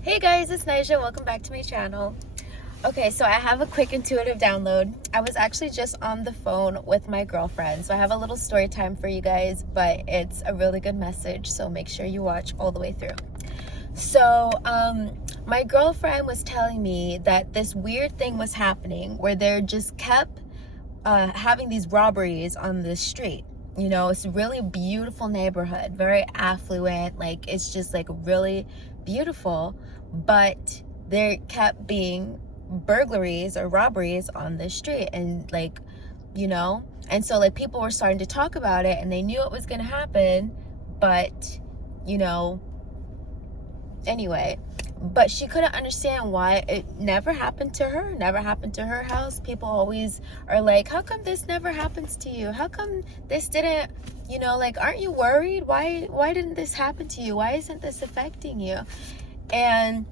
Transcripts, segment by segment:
Hey guys, it's Nija. Welcome back to my channel. Okay, so I have a quick intuitive download. I was actually just on the phone with my girlfriend, so I have a little story time for you guys, but it's a really good message, so make sure you watch all the way through. So, my girlfriend was telling me that this weird thing was happening where they just kept having these robberies on the street. You know, it's a really beautiful neighborhood, very affluent, like it's just like really beautiful, but there kept being burglaries or robberies on the street, and like, and so like people were starting to talk about it and they knew it was going to happen, but you know anyway, but she couldn't understand why it never happened to her, never happened to her house. People always are like, how come this never happens to you? How come this didn't, like, aren't you worried? Why didn't this happen to you? Why isn't this affecting you? And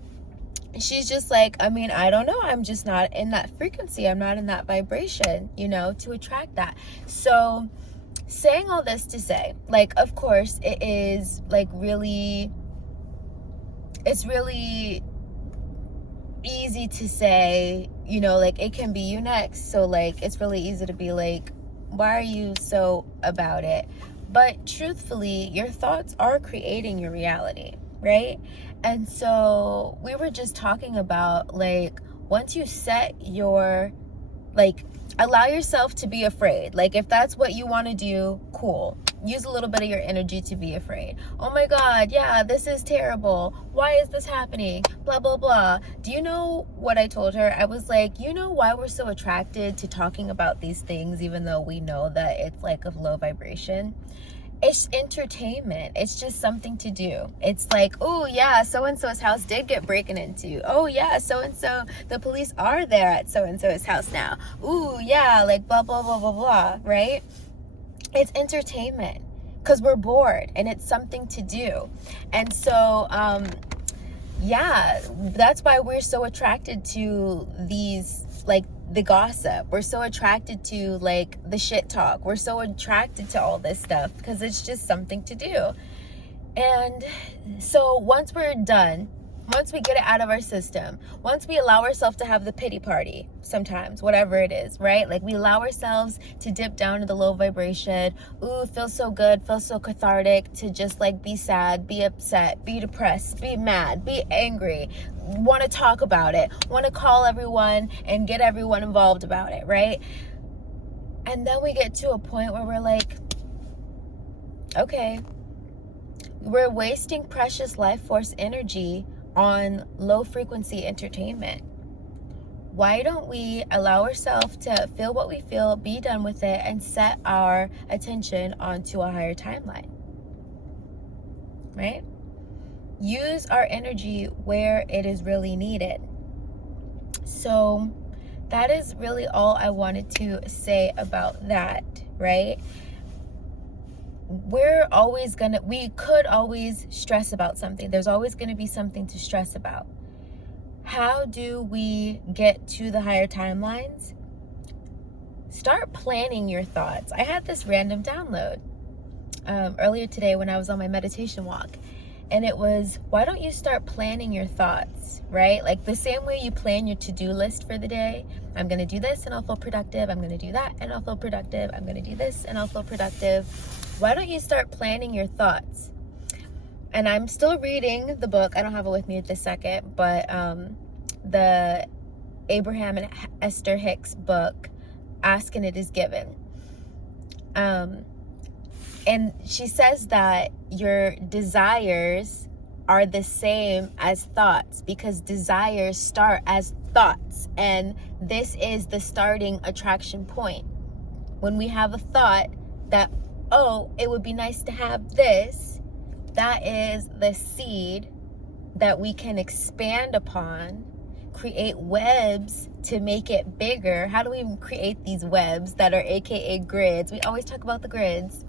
she's just like, I don't know. I'm just not in that frequency. I'm not in that vibration, to attract that. So saying all this to say, like, of course it is like it's really easy to say, like it can be you next. So like, it's really easy to be like, why are you so about it? But truthfully, your thoughts are creating your reality, right? And so we were just talking about like, once you set your, like, allow yourself to be afraid. Like if that's what you want to do, cool. Use a little bit of your energy to be afraid. Oh my God, yeah, this is terrible. Why is this happening? Blah, blah, blah. Do you know what I told her? I was like, you know why we're so attracted to talking about these things, even though we know that it's like of low vibration? It's entertainment. It's just something to do. It's like, oh yeah, so-and-so's house did get broken into. Oh yeah, so-and-so, the police are there at so-and-so's house now. Ooh yeah, like blah, blah, blah, blah, blah, right? It's entertainment because we're bored and it's something to do. And so, yeah, that's why we're so attracted to these, like, the gossip. We're so attracted to like the shit talk. We're so attracted to all this stuff because it's just something to do. And so once we're done, once we get it out of our system, once we allow ourselves to have the pity party, sometimes, whatever it is, right? Like we allow ourselves to dip down to the low vibration. Ooh, it feels so good, feels so cathartic to just like be sad, be upset, be depressed, be mad, be angry, want to talk about it, want to call everyone and get everyone involved about it, right? And then we get to a point where we're like, okay, we're wasting precious life force energy on low frequency entertainment. Why don't we allow ourselves to feel what we feel, be done with it, and set our attention onto a higher timeline, right? Use our energy where it is really needed. So that is really all I wanted to say about that, right? We could always stress about something. There's always going to be something to stress about. How do we get to the higher timelines? Start planning your thoughts. I had this random download earlier today when I was on my meditation walk. And it was, why don't you start planning your thoughts, right? Like the same way you plan your to-do list for the day. I'm going to do this and I'll feel productive. I'm going to do that and I'll feel productive. I'm going to do this and I'll feel productive. Why don't you start planning your thoughts? And I'm still reading the book. I don't have it with me at this second, but the Abraham and Esther Hicks book, Ask and It Is Given. And she says that your desires are the same as thoughts because desires start as thoughts. And this is the starting attraction point. When we have a thought that, oh, it would be nice to have this, that is the seed that we can expand upon, create webs to make it bigger. How do we create these webs that are AKA grids? We always talk about the grids.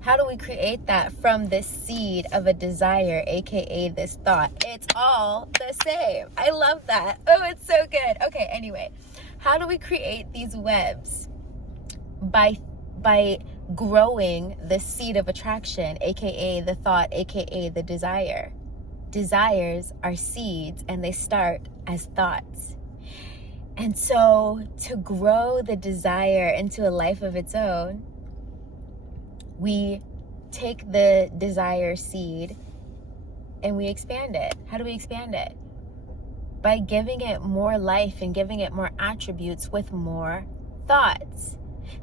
How do we create that from this seed of a desire, aka this thought? It's all the same. I love that. Oh, it's so good. Okay, anyway, how do we create these webs? By growing the seed of attraction, aka the thought, aka the desire. desires are seeds and they start as thoughts. And so to grow the desire into a life of its own, we take the desire seed and we expand it. How do we expand it? By giving it more life and giving it more attributes with more thoughts.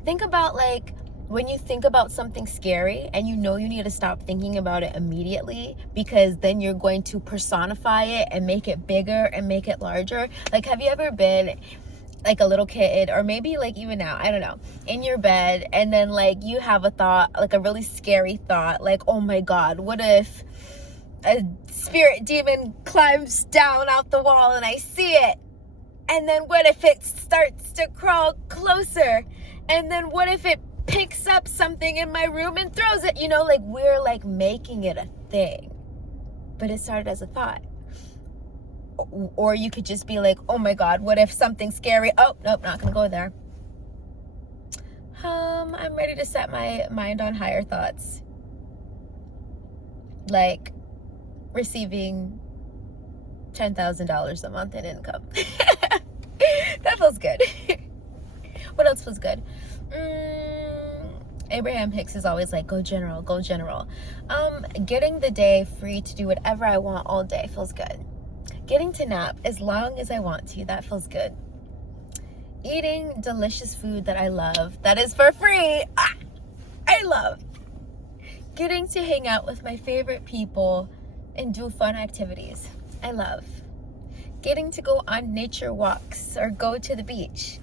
Think about like when you think about something scary and you know you need to stop thinking about it immediately, because then you're going to personify it and make it bigger and make it larger. Like, have you ever been like a little kid, or maybe like even now, I don't know, in your bed, and then like you have a thought, like a really scary thought, like, oh my God, what if a spirit demon climbs down out the wall and I see it? And then what if it starts to crawl closer? And then what if it picks up something in my room and throws it? You know, like we're like making it a thing, but it started as a thought. Or you could just be like, oh my God, what if something scary? Oh, nope, not gonna go there. I'm ready to set my mind on higher thoughts. Like receiving $10,000 a month in income. That feels good. What else feels good? Abraham Hicks is always like, go general, go general. Getting the day free to do whatever I want all day feels good. Getting to nap as long as I want to, that feels good. Eating delicious food that I love, that is for free, I love. Getting to hang out with my favorite people and do fun activities, I love. Getting to go on nature walks or go to the beach,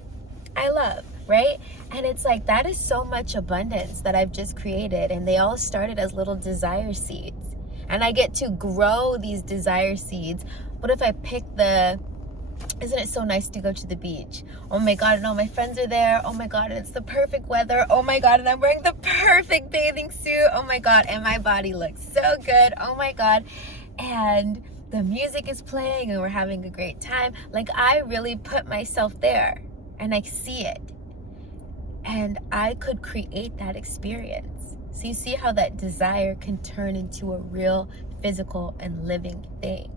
I love, right? And it's like, that is so much abundance that I've just created, and they all started as little desire seeds. And I get to grow these desire seeds. What if I pick isn't it so nice to go to the beach? Oh my God, and all my friends are there. Oh my God, and it's the perfect weather. Oh my God, and I'm wearing the perfect bathing suit. Oh my God, and my body looks so good. Oh my God. And the music is playing and we're having a great time. Like, I really put myself there and I see it. And I could create that experience. So you see how that desire can turn into a real physical and living thing.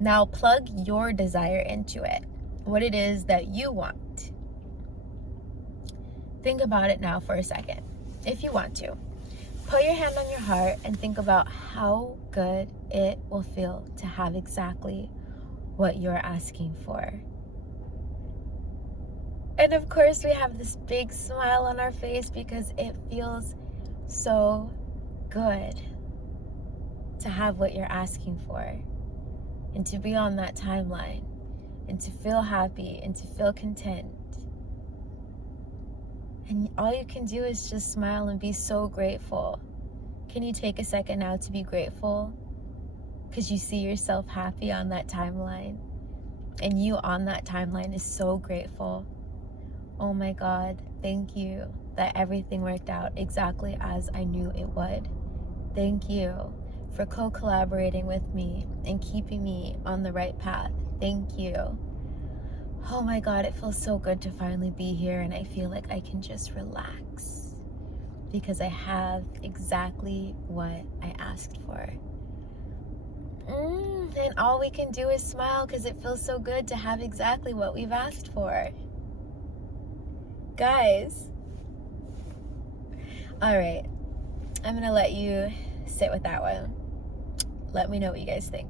Now plug your desire into it. What it is that you want. Think about it now for a second, if you want to. Put your hand on your heart and think about how good it will feel to have exactly what you're asking for. And of course, we have this big smile on our face because it feels so good to have what you're asking for, and to be on that timeline, and to feel happy, and to feel content. And all you can do is just smile and be so grateful. Can you take a second now to be grateful? Because you see yourself happy on that timeline, and you on that timeline is so grateful. Oh my God, thank you that everything worked out exactly as I knew it would. Thank you for co-collaborating with me and keeping me on the right path. Thank you. Oh my God, it feels so good to finally be here, and I feel like I can just relax because I have exactly what I asked for. And all we can do is smile because it feels so good to have exactly what we've asked for. Guys, all right, I'm gonna let you sit with that one. Let me know what you guys think.